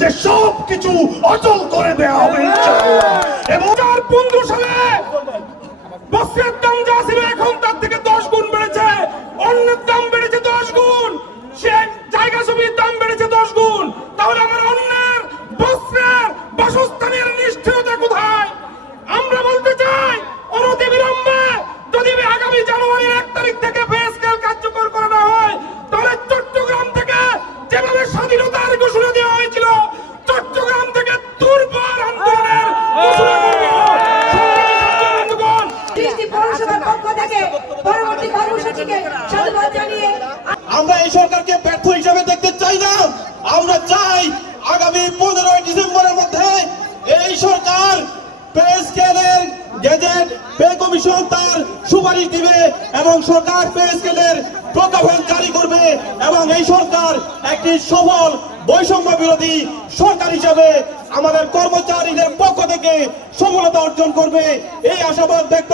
যে সব কিছু অচল করে দেওয়া হবে এবং হাজার পনেরো সালে বস্ত্রের দাম যা ছিল এখন তার থেকে দশ গুণ বেড়েছে। অন্যের দাম বেড়েছে দশ গুণ। সে জায়গা জমির দাম বেড়েছে দশ গুণ। তাহলে আমার অন্যের বস্ত্রের বাসস্থানের নিষ্ঠুরতা কোথায়? আমরা বলতে চাই অনতি বিলম্বে যদি আগামী জানুয়ারির এক তারিখ থেকে পরবর্তী কর্মসূচিকে সাধুবাদ জানিয়ে আমরা এই সরকারকে ব্যর্থ হিসেবে দেখতে চাই না। আমরা চাই আগামী পনেরোই ডিসেম্বরের মধ্যে এই সরকার তার সুপারিশ দিবে এবং সরকার প্রজ্ঞাপন জারি করবে এবং এই সরকার একটি সফল বৈষম্য বিরোধী সরকার হিসাবে আমাদের কর্মচারীদের পক্ষ থেকে সফলতা অর্জন করবে। এই আশাবাদ ব্যক্ত